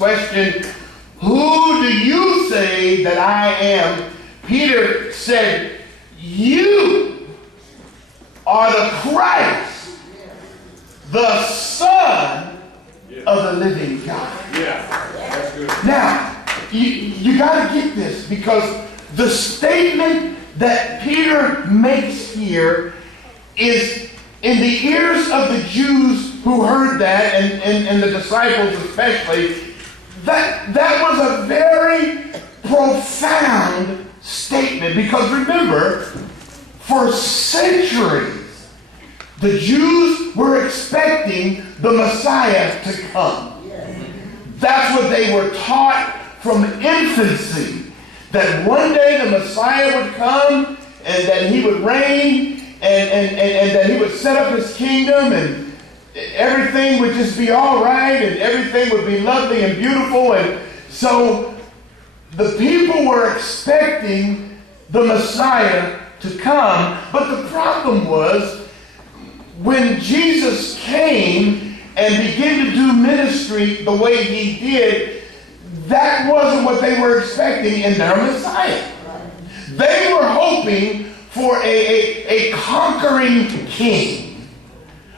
question, who do you say that I am? Peter said, you are the Christ, the Son of the living God. Yeah, that's good. Now, you got to get this, because the statement that Peter makes here is in the ears of the Jews who heard that, and the disciples especially, that was a very profound statement. Because remember, for centuries, the Jews were expecting the Messiah to come. That's what they were taught from infancy, that one day the Messiah would come and that he would reign and that he would set up his kingdom and everything would just be all right and everything would be lovely and beautiful. And so the people were expecting the Messiah to come. But the problem was, when Jesus came and began to do ministry the way he did, that wasn't what they were expecting in their Messiah. They were hoping for a conquering king,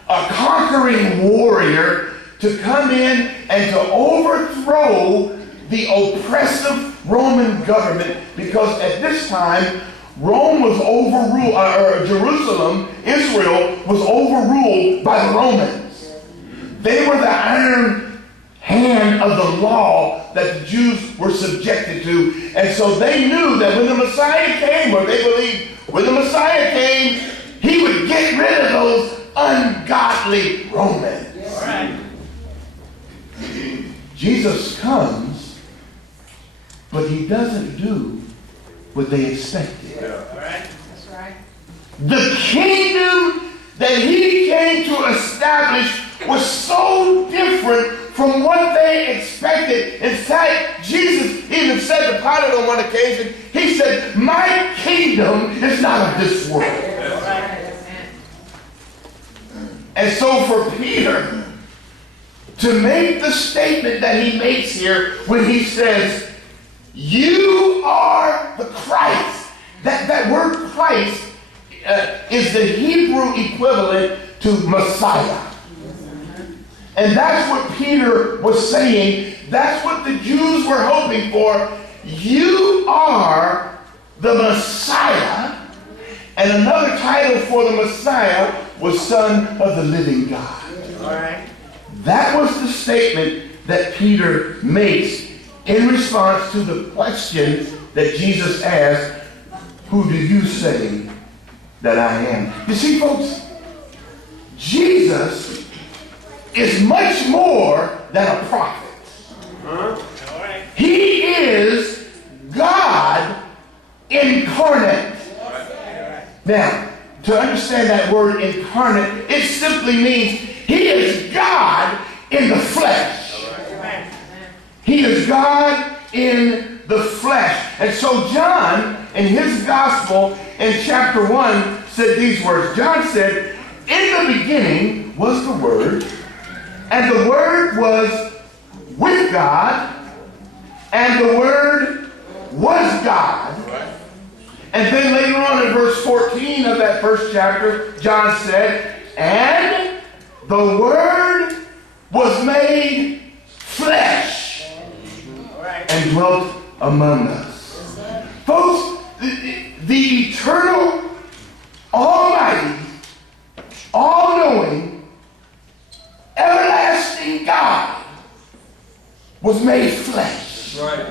a conquering warrior to come in and to overthrow the oppressive Roman government, because at this time, Rome was overruled, or Jerusalem, Israel, was overruled by the Romans. They were the iron hand of the law that the Jews were subjected to. And so they knew that when the Messiah came, or they believed when the Messiah came, he would get rid of those ungodly Romans. Right. Jesus comes, but he doesn't do what they expected. Yeah. That's right. The kingdom that he came to establish was so different from what they expected. In fact, Jesus even said to Pilate on one occasion, he said, my kingdom is not of this world. And so for Peter to make the statement that he makes here when he says, you are the Christ. That word Christ is the Hebrew equivalent to Messiah. And that's what Peter was saying. That's what the Jews were hoping for. You are the Messiah. And another title for the Messiah was Son of the Living God. All right. That was the statement that Peter makes in response to the question that Jesus asked, who do you say that I am? You see, folks, Jesus is much more than a prophet. All right. He is God incarnate. Now, to understand that word incarnate, it simply means he is God in the flesh. He is God in the flesh. And so John, in his gospel, in chapter 1, said these words. John said, in the beginning was the Word, and the Word was with God, and the Word was God. And then later on in verse 14 of that first chapter, John said, and the Word was made flesh and dwelt among us. Folks, the eternal, almighty, all-knowing, everlasting God was made flesh. Right.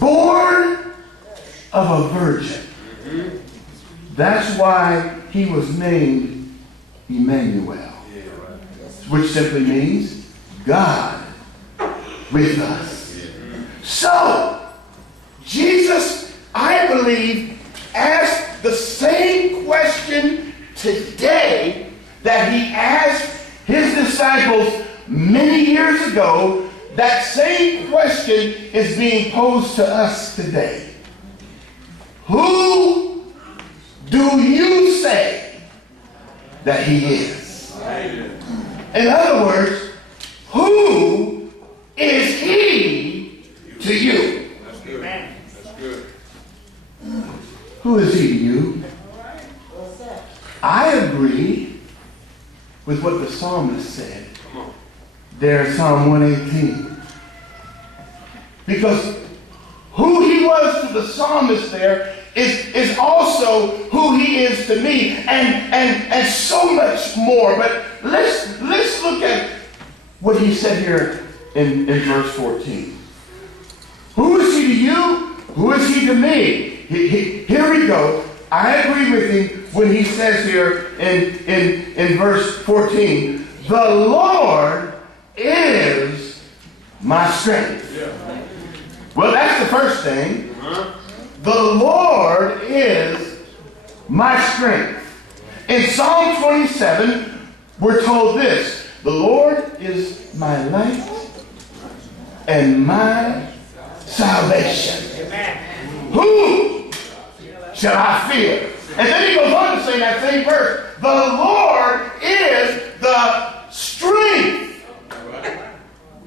Born of a virgin. That's why he was named Emmanuel, which simply means God with us. So, Jesus, I believe, asked the same question today that he asked his disciples many years ago. That same question is being posed to us today. Who do you say that he is? In other words, who is he? to you. That's good. That's good. Who is he to you? I agree with what the psalmist said there in Psalm 118. Because who he was to the psalmist there is also who he is to me, and so much more. But let's look at what he said here in verse 14. Who is he to you? Who is he to me? Here we go. I agree with him when he says here in verse 14, the Lord is my strength. Yeah. Well, that's the first thing. The Lord is my strength. In Psalm 27, we're told this: the Lord is my light and my salvation. Who shall I fear? And then he goes on to say in that same verse, the Lord is the strength.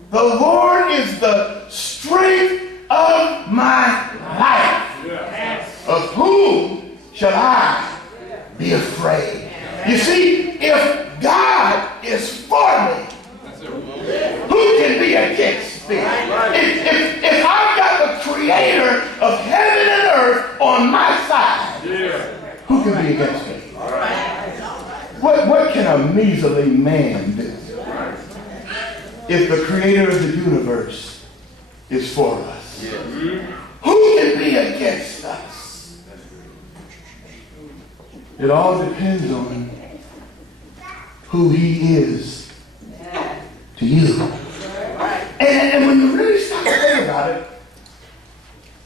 The Lord is the strength of my life. Of whom shall I be afraid? You see, if God is for me, who can be against me? If I've got the creator of heaven and earth on my side, who can be against me? What can a measly man do if the creator of the universe is for us? Who can be against us? It all depends on who he is to you. And when you really stop to think about it,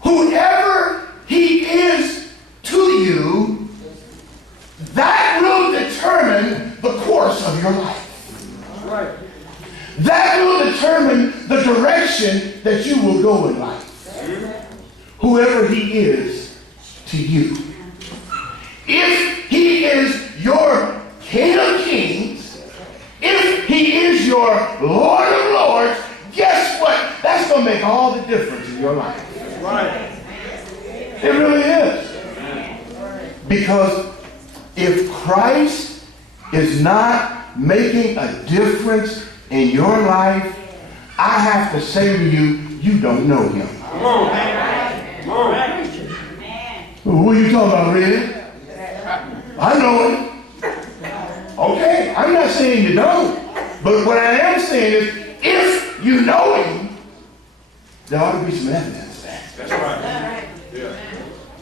whoever he is to you, that will determine the course of your life. That will determine the direction that you will go in life. Whoever he is to you. If he is your King of Kings, if he is your Lord of Lords, guess what? That's going to make all the difference in your life. It really is. Because if Christ is not making a difference in your life, I have to say to you, you don't know him. Who are you talking about, really? I know him. Okay, I'm not saying you don't. But what I am saying is, if you know him, there ought to be some evidence there. That's right. Yeah.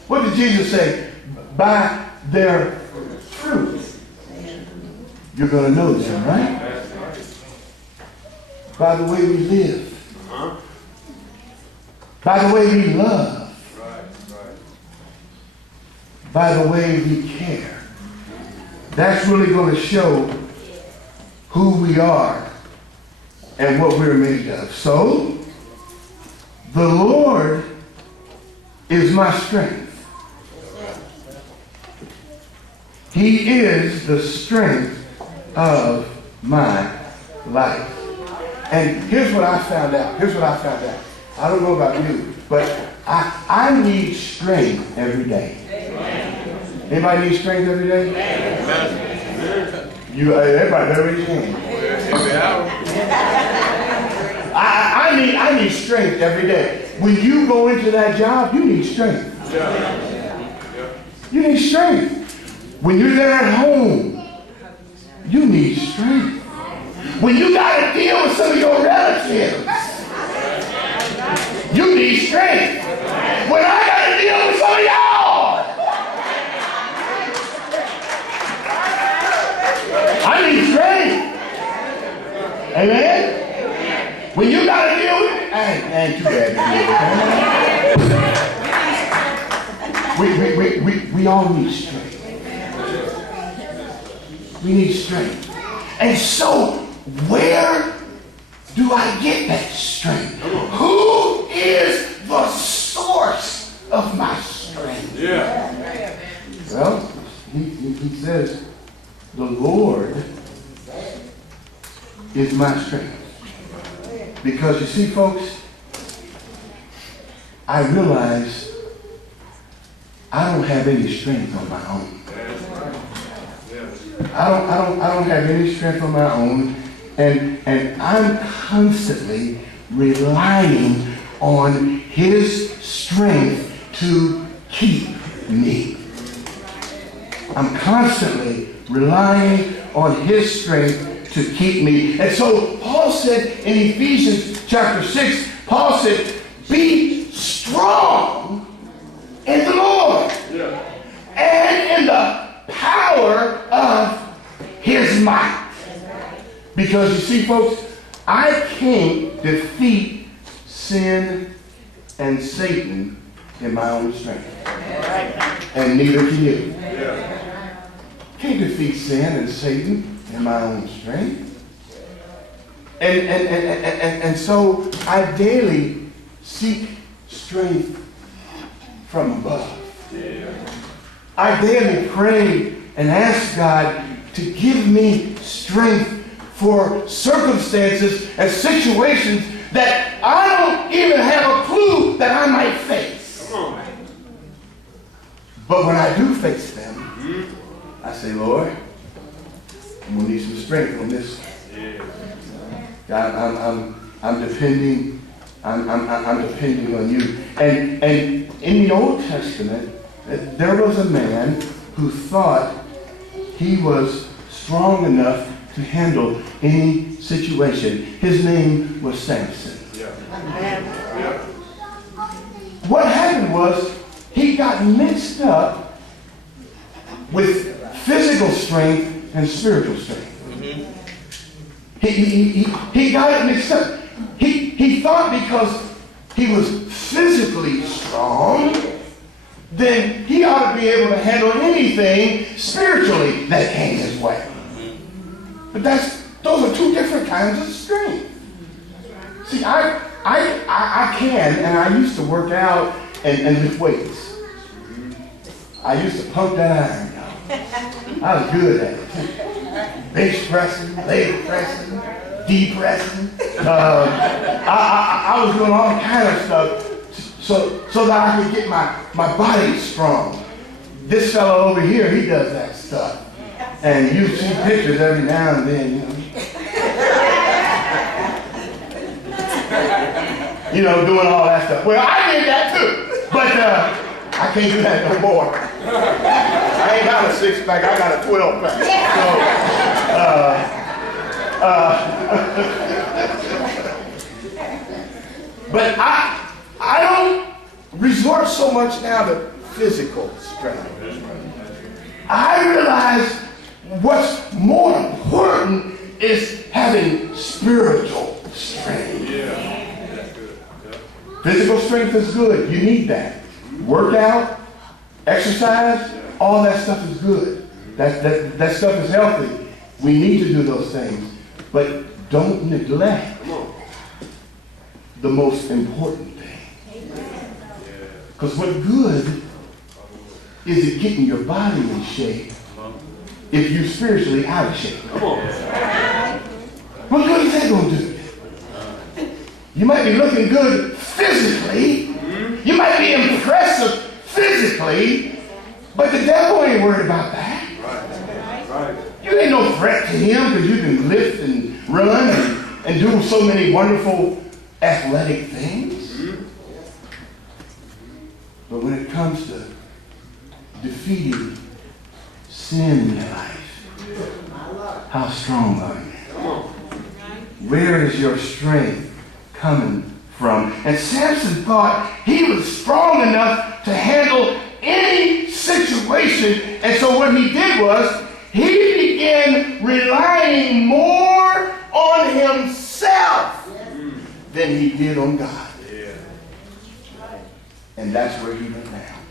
What did Jesus say? By their fruit, you're going to know them, right? By the way we live. By the way we love. By the way we care. That's really going to show who we are and what we're made of. So, the Lord is my strength. He is the strength of my life. And here's what I found out. I don't know about you, but I need strength every day. Anybody need strength every day? Everybody better raise your hand. I need strength every day. When you go into that job, you need strength. You need strength. When you're there at home, you need strength. When you got to deal with some of your relatives, you need strength. When I got to deal with some of y'all, I need strength. Amen? When you got to deal with it, I ain't too bad. We all need strength. We need strength. And so, where do I get that strength? Who is the source of my strength? Yeah. Well, he says, the Lord is my strength. Because you see, folks, I realized I don't have any strength on my own. I don't have any strength on my own, and I'm constantly relying on His strength to keep me. I'm constantly relying on His strength to keep me. And so Paul said in Ephesians chapter 6, Paul said, be strong in the Lord and in the power of His might. Because you see, folks, I can't defeat sin and Satan in my own strength. And neither can you. Can't defeat sin and Satan in my own strength. And so I daily seek strength from above. I daily pray and ask God to give me strength for circumstances and situations that I don't even have a clue that I might face. But when I do face them, I say, Lord, I'm going to need some strength on this one. God, I'm depending on you. And in the Old Testament, there was a man who thought he was strong enough to handle any situation. His name was Samson. What happened was he got mixed up with physical strength and spiritual strength. He got it mixed up. He thought because he was physically strong, then he ought to be able to handle anything spiritually that came his way. But those are two different kinds of strength. See, I can, and I used to work out and lift weights. I used to pump that iron, y'all. I was good at it. Bench pressing, leg pressing, depressing. I was doing all kind of stuff so that I could get my body strong. This fellow over here, he does that stuff. And you see pictures every now and then, doing all that stuff. Well, I did that too, but I can't do that no more. I ain't got a 6-pack, I got a 12-pack. But I don't resort so much now to physical strength. I realize what's more important is having spiritual strength. Physical strength is good. You need that. Workout, exercise, all that stuff is good. That stuff is healthy. We need to do those things. But don't neglect the most important thing. Because what good is it getting your body in shape if you're spiritually out of shape? What good is that going to do? You might be looking good physically. You might be impressive physically, but the devil ain't worried about that. You ain't no threat to him because you can lift and run and do so many wonderful athletic things. But when it comes to defeating sin in your life, how strong are you? Where is your strength coming from? And Samson thought he was strong enough to handle any situation. And so what he did was he began relying more on himself than he did on God. And that's where he went down.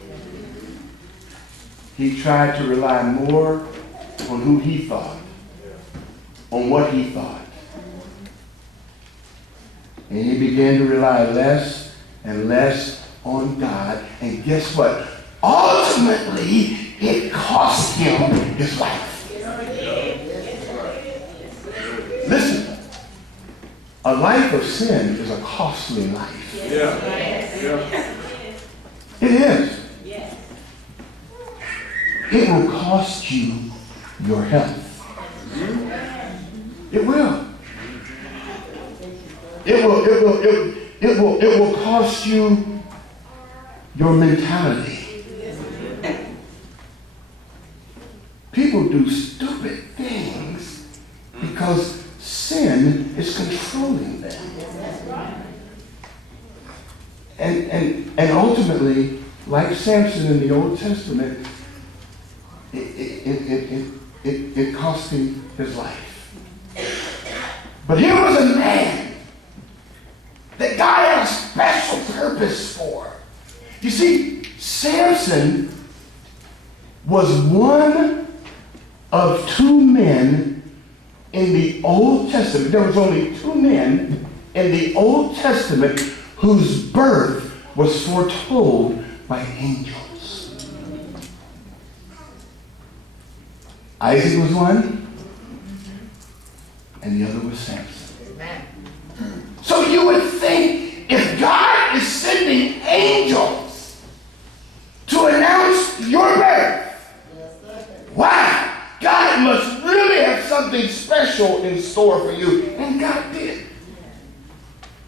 He tried to rely more on who he thought, on what he thought. And he began to rely less and less on God. And guess what? Ultimately, it cost him his life. Listen, a life of sin is a costly life. It is. Yes. It will cost you your health. It will. It will cost you your mentality. People do stupid things because sin is controlling them. And ultimately, like Samson in the Old Testament, it cost him his life. But here was a man that God had a special purpose for. You see, Samson was one of two men in the Old Testament. There was only two men in the Old Testament whose birth was foretold by angels. Isaac was one, and the other was Samson. Amen. So you would think if God is sending angels to announce your birth, wow, God must really have something special in store for you. And God did.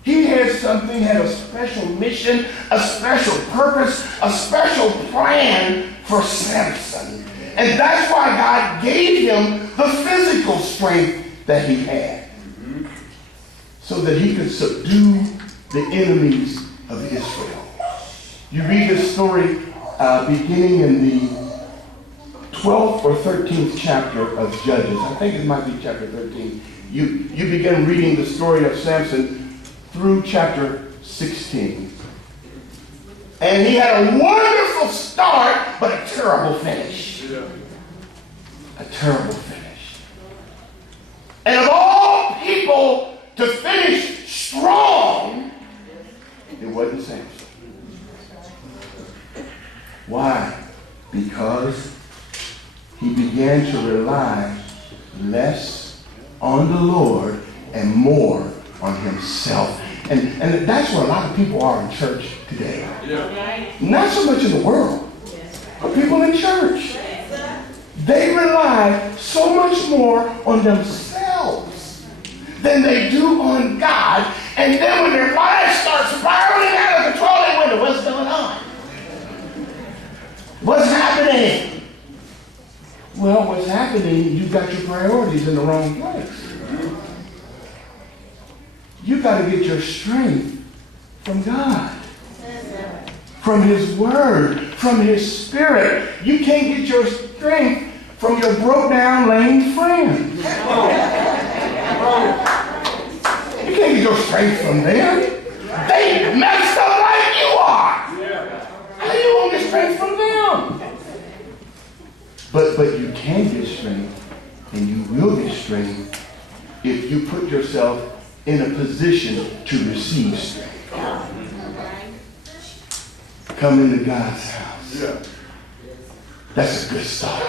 He had something, had a special mission, a special purpose, a special plan for Samson. And that's why God gave him the physical strength that he had, so that he could subdue the enemies of Israel. You read this story beginning in the 12th or 13th chapter of Judges. I think it might be chapter 13. You begin reading the story of Samson through chapter 16. And he had a wonderful start, but a terrible finish. A terrible finish. And of all people to finish strong, it wasn't Samson. Why? Because he began to rely less on the Lord and more on himself. And that's where a lot of people are in church today. Not so much in the world, but people in church. They rely so much more on themselves than they do on God. And then when their lives start spiraling out of control, they wonder, what's going on? What's happening? Well, what's happening, you've got your priorities in the wrong place. You've got to get your strength from God, from His Word, from His Spirit. You can't get your strength from your broke down, lame friends. You can't get your strength from them. They messed up like you are. How do you want to get strength from them? But you can get strength, and you will get strength if you put yourself in a position to receive strength. Come into God's house. That's a good start.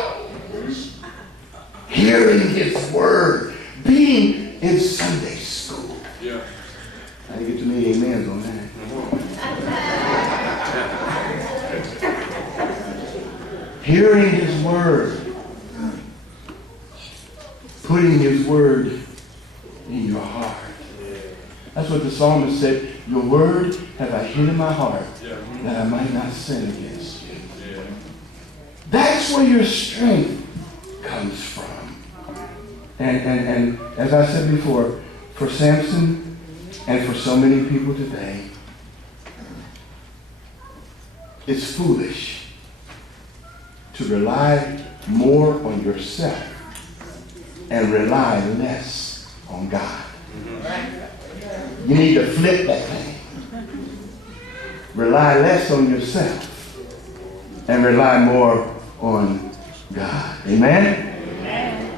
Hearing His Word, being in Sunday school. I didn't get too many amens on that. Hearing His Word, putting His Word in your heart. That's what the psalmist said, your word have I hid in my heart, that I might not sin against you. That's where your strength comes from. And as I said before, for Samson and for so many people today, it's foolish to rely more on yourself and rely less on God. You need to flip that thing. Rely less on yourself and rely more on God. Amen? Amen.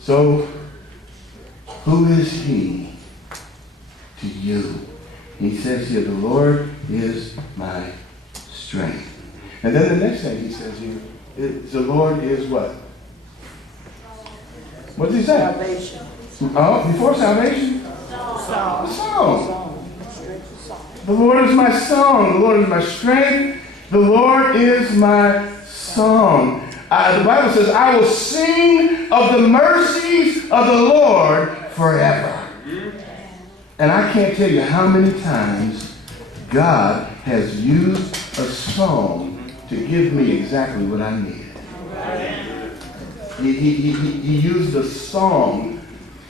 So, who is He to you? He says here, the Lord is my strength. And then the next thing He says here is the Lord is what? What does He say? Salvation. Oh, before salvation? Song. The Lord is my song. The Lord is my strength. The Lord is my song. The Bible says, I will sing of the mercies of the Lord forever. And I can't tell you how many times God has used a song to give me exactly what I needed. He used a song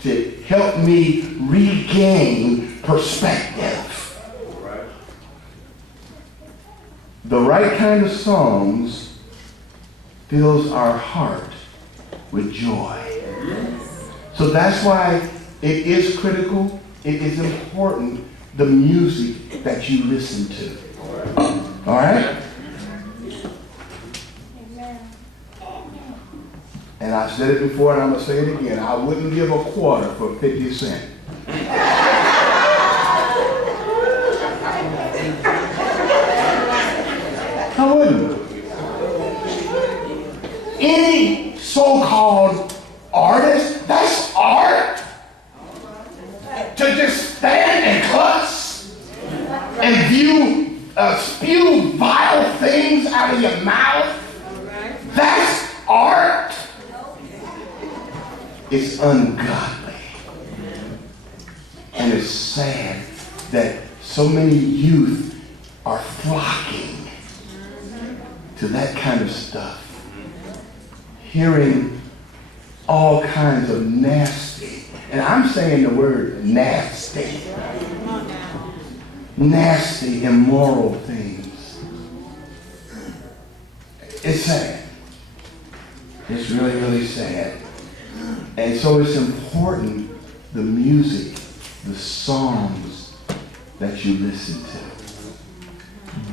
to help me regain perspective. The right kind of songs fills our heart with joy. So that's why it is critical, it is important, the music that you listen to. All right? And I've said it before and I'm going to say it again. I wouldn't give a quarter for 50 cents. I wouldn't. Any so-called artist, that's art. To just stand and cuss and spew vile things out of your mouth, that's art. It's ungodly. And it's sad that so many youth are flocking to that kind of stuff. Hearing all kinds of nasty, and I'm saying the word nasty, nasty, immoral things. It's sad. It's really, really sad. And so it's important, the music, the songs that you listen to.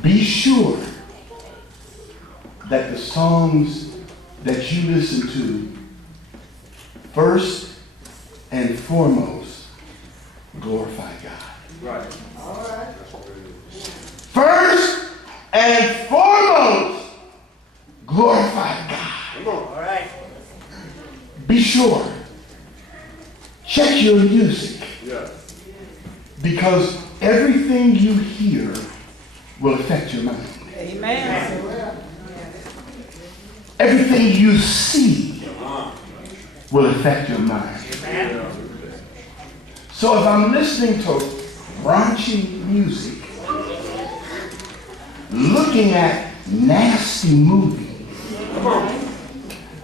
Be sure that the songs that you listen to, first and foremost, glorify God. Right. All right. First and foremost, glorify God. Come on. All right. Be sure. Check your music. Yeah. Because everything you hear will affect your mind. Amen. Everything you see will affect your mind. So if I'm listening to raunchy music, looking at nasty movies,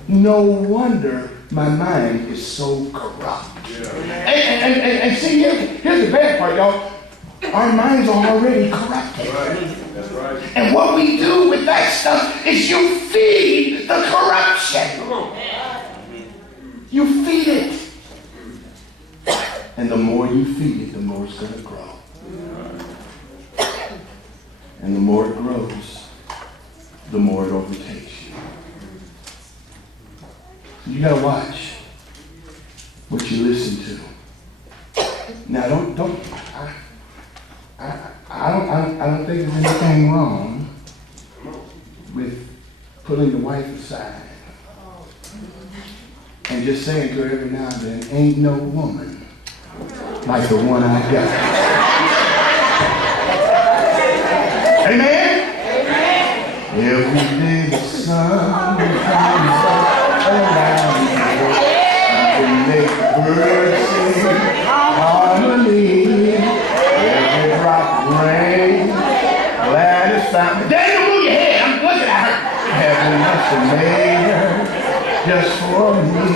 no wonder my mind is so corrupt. And see, here's the bad part, y'all. Our minds are already corrupted. That's right. And what we do with that stuff is you feed the corruption. Come on. You feed it. And the more you feed it, the more it's going to grow. And the more it grows, the more it overtakes you. So you got to watch what you listen to. Now, I don't think there's anything wrong with pulling your wife aside and just saying to her every now and then, ain't no woman like the one I got. Amen? Amen. Every day the sun comes up around me, I can make the birds sing harmony. Every drop of rain, glad it's found. Daniel, move your head. I'm looking at her. Heaven must have made her just for me.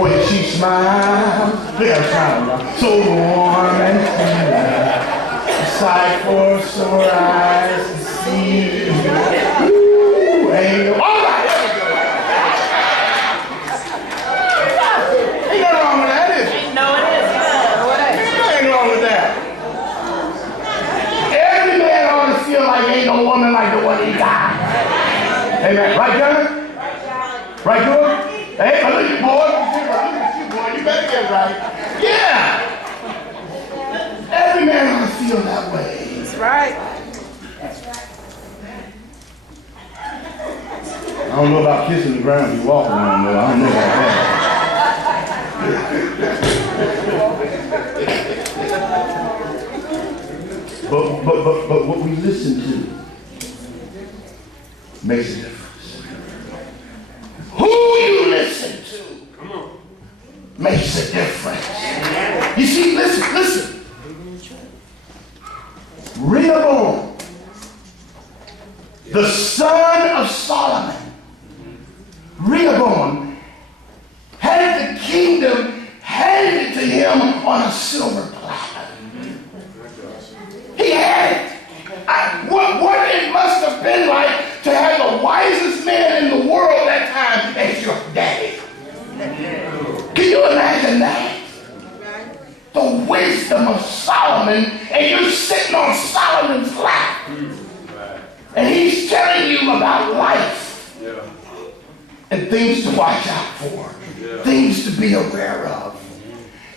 When she smiles, look at her smile, so warm and tender, a sight for sore eyes to see. Ooh, ain't all right. Ain't nothing wrong with that, is it? No, it is. Ain't wrong with that. Every man ought to feel like ain't no woman like the one he got. Amen. Right, John? Right, George? Hey, look at you, boy. Look at you, boy. You better get right. Yeah. Every man ought to feel that way. That's right. I don't know about kissing the ground you walk around, though. I don't know about that. But what we listen to makes a difference. Who you listen to makes a difference. You see, listen. Rehoboam, the son of Solomon, Rehoboam had the kingdom handed to him on a silver platter. He had it. What it must have been like to have the wisest man in the world that time as your daddy. Can you imagine that? The wisdom of Solomon, and you're sitting on Solomon's lap. And he's telling you about life. And things to watch out for. Things to be aware of.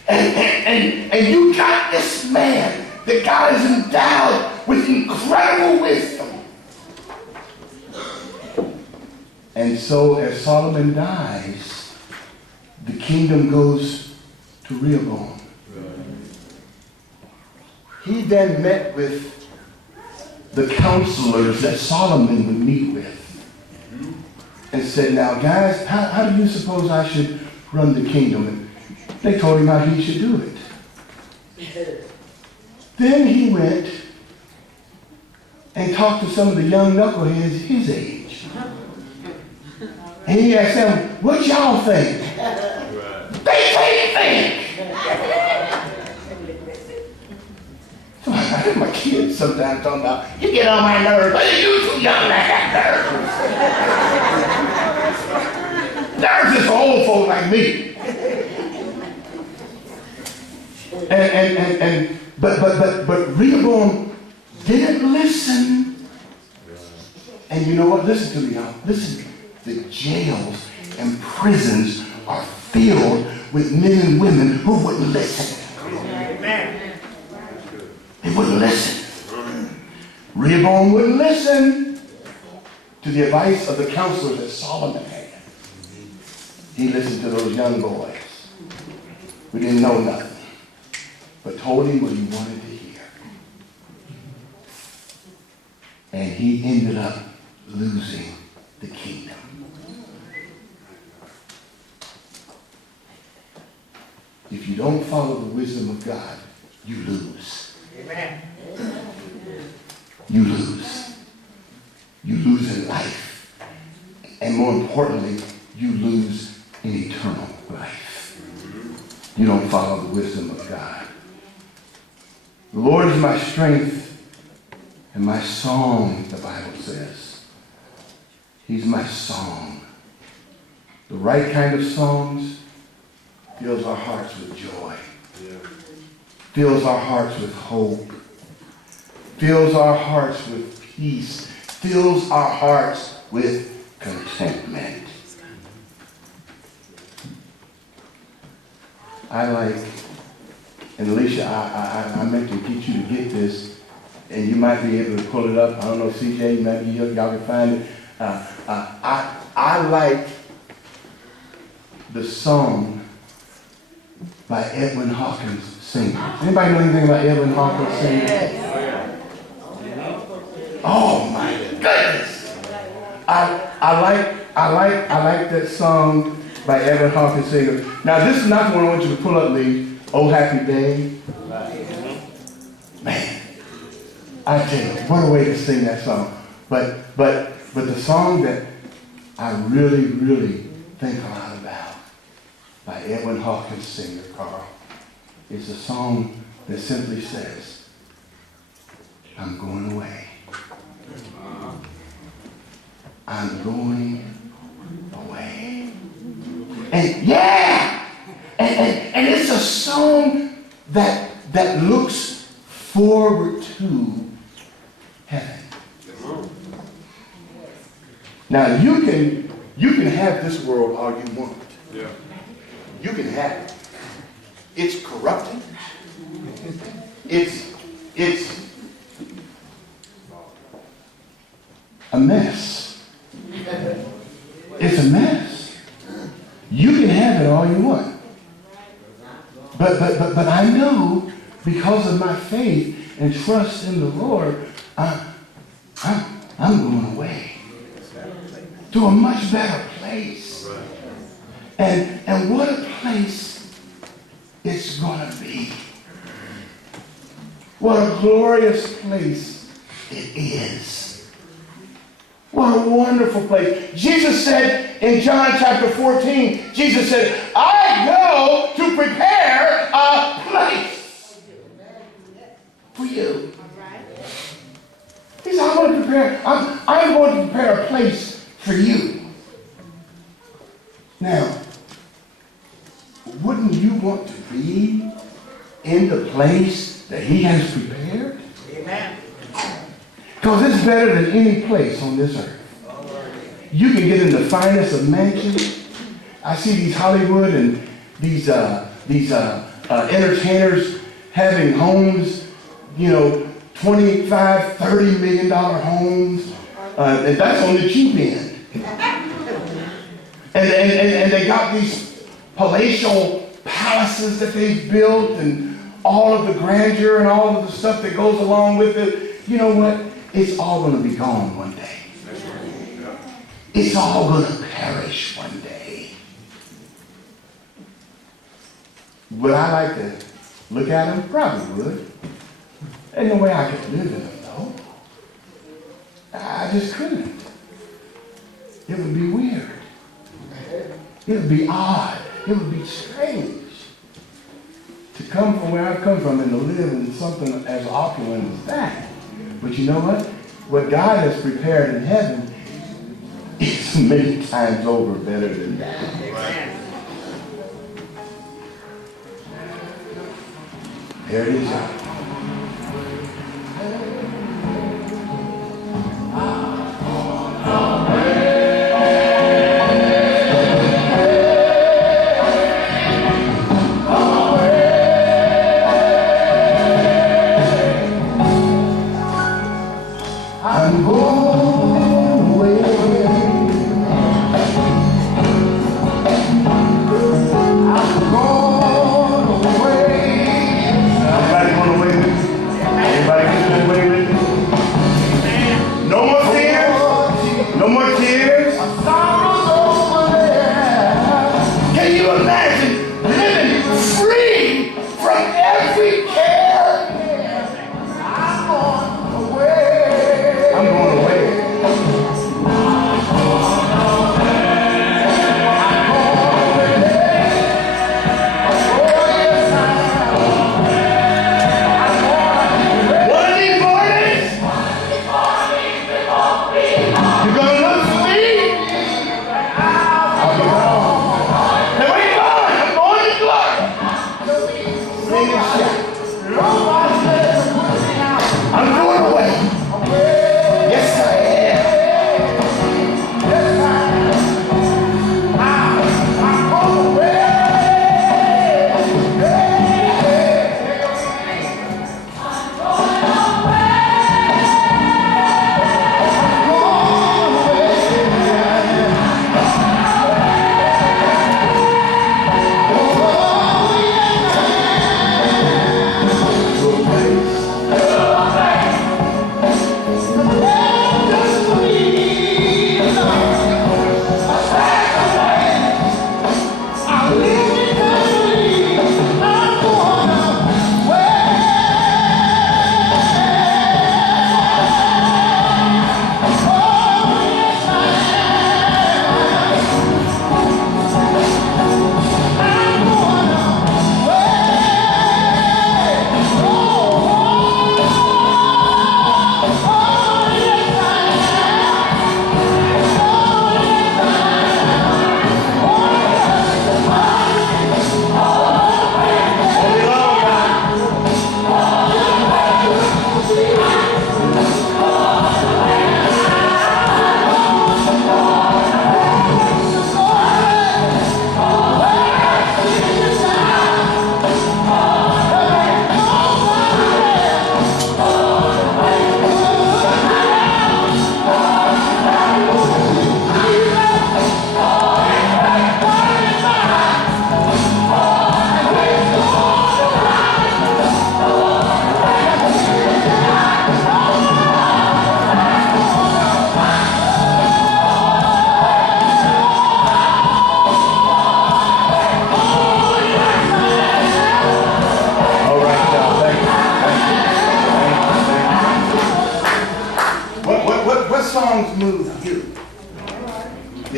And you got this man that God has endowed with incredible wisdom. And so as Solomon dies, the kingdom goes to Rehoboam. He then met with the counselors that Solomon would meet with and said, now guys, how do you suppose I should run the kingdom? And they told him how he should do it. Then he went and talked to some of the young knuckleheads his age. And he asked them, what y'all think? They can't think. So I hear my kids sometimes talking about, you get on my nerves, but you too young to have nerves. Nerves is for old folk like me. But Rehoboam didn't listen. And you know what? Listen to me now. Listen. The jails and prisons are filled with men and women who wouldn't listen. Amen. They wouldn't listen. Rehoboam wouldn't listen to the advice of the counselors that Solomon had. He listened to those young boys who didn't know nothing, but told him what he wanted to hear. And he ended up losing the kingdom. If you don't follow the wisdom of God, you lose. Amen. You lose. You lose in life. And more importantly, you lose in eternal life. You don't follow the wisdom of God. The Lord is my strength and my song, the Bible says. He's my song. The right kind of songs fills our hearts with joy. Fills our hearts with hope. Fills our hearts with peace. Fills our hearts with contentment. I like, and Alicia, I meant to get you to get this, and you might be able to pull it up. I don't know, CJ, maybe y'all can find it. I like the song by Edwin Hawkins singing. Anybody know anything about Edwin Hawkins singing? Oh my goodness! I like that song by Edwin Hawkins singing. Now this is not the one I want you to pull up, Lee. Oh Happy Day. Man, I tell you, what a way to sing that song. But the song that I really, really think a lot about by Edwin Hawkins singer, Carl, is a song that simply says, I'm going away. I'm going away. And yeah! And it's a song that looks forward to heaven. Now you can have this world all you want. Yeah. You can have it. It's corrupted. It's a mess. It's a mess. You can have it all you want. But I know, because of my faith and trust in the Lord, I'm going away to a much better place. And what a place it's going to be. What a glorious place it is. What a wonderful place. Jesus said in John chapter 14, Jesus said, I go to prepare a place for you. He said, I'm going to prepare a place for you. Now, wouldn't you want to be in the place that he has prepared? Amen. Because it's better than any place on this earth. You can get in the finest of mansions. I see these Hollywood and these entertainers having homes, 25, $30 million homes. And that's on the cheap end. And they got these palatial palaces that they've built and all of the grandeur and all of the stuff that goes along with it. You know what? It's all going to be gone one day. It's all going to perish one day. Would I like to look at them? Probably would. Ain't no way I could live in them, though. I just couldn't. It would be weird. It would be odd. It would be strange to come from where I've come from and to live in something as opulent as that. But you know what? What God has prepared in heaven is many times over better than that. There it is. I'm going away. I'm going away. Everybody going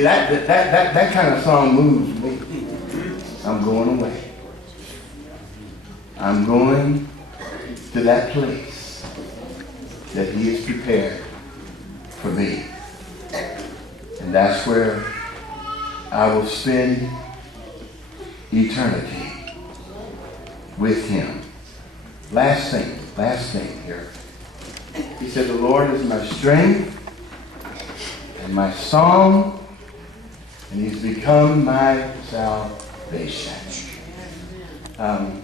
See, that kind of song moves me. I'm going away. I'm going to that place that he has prepared for me. And that's where I will spend eternity with him. Last thing here. He said, the Lord is my strength and my song, and he's become my salvation. I'm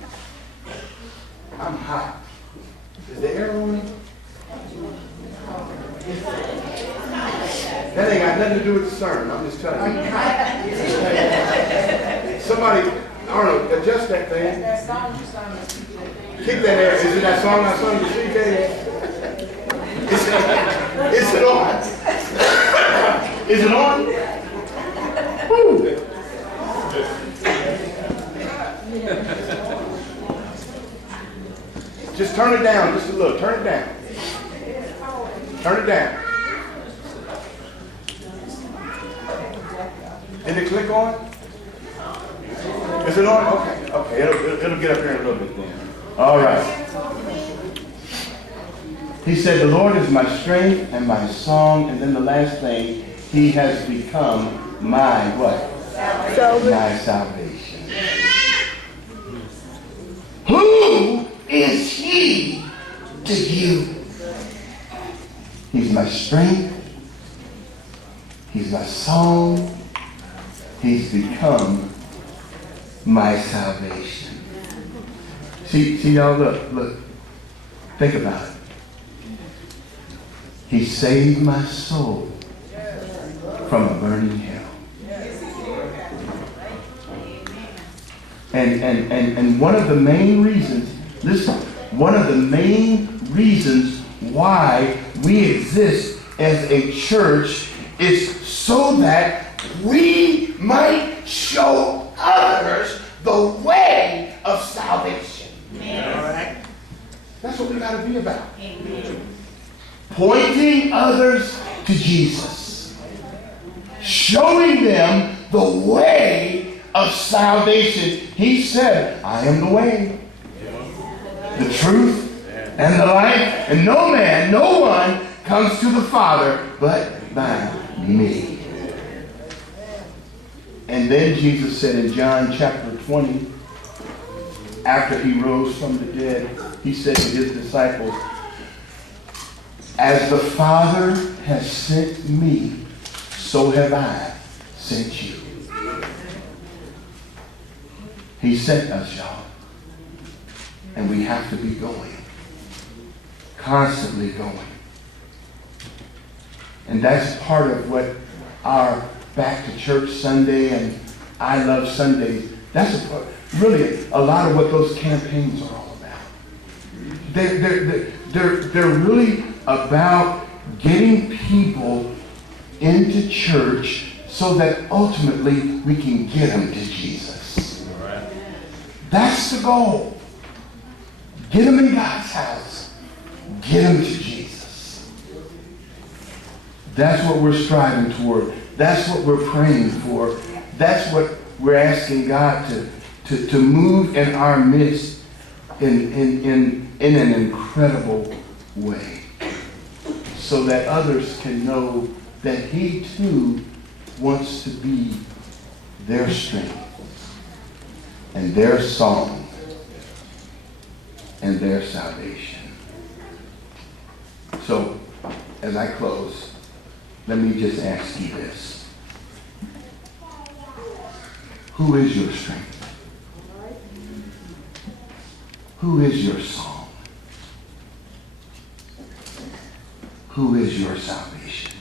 hot. Is the air on? That ain't got nothing to do with the sermon. I'm just telling you. Somebody, Arnold, adjust that thing. Keep that air. Is it that song I sung you see, Dave? Is it on? Is it on? Woo. Just turn it down just a little. Turn it down. Turn it down. Did it click on? Is it on? Okay. Okay. It'll get up here in a little bit then. All right. He said, the Lord is my strength and my song. And then the last thing, he has become my what? My salvation. Who is he to you? He's my strength. He's my song. He's become my salvation. See y'all, look. Think about it. He saved my soul from a burning hell. And one of the main reasons, listen, one of the main reasons why we exist as a church is so that we might show others the way of salvation. Amen. That's what we got to be about. Amen. Pointing others to Jesus. Showing them the way of salvation. He said, I am the way, the truth, and the life. And no man, no one comes to the Father but by me. And then Jesus said in John chapter 20, after he rose from the dead, he said to his disciples, as the Father has sent me, so have I sent you. He sent us, y'all. And we have to be going. Constantly going. And that's part of what our Back to Church Sunday and I Love Sundays, that's really a lot of what those campaigns are all about. They're really about getting people into church so that ultimately we can get them to Jesus. Right. That's the goal. Get them in God's house. Get them to Jesus. That's what we're striving toward. That's what we're praying for. That's what we're asking God to move in our midst in an incredible way, so that others can know that he too wants to be their strength and their song and their salvation. So, as I close, let me just ask you this. Who is your strength? Who is your song? Who is your salvation?